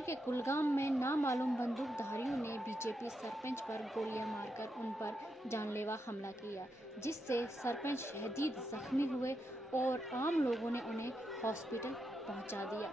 कश्मीर के कुलगाम में नामालूम बंदूकधारियों ने बीजेपी सरपंच पर गोलियां मारकर उन पर जानलेवा हमला किया, जिससे सरपंच शदीद जख्मी हुए और आम लोगों ने उन्हें हॉस्पिटल पहुंचा दिया।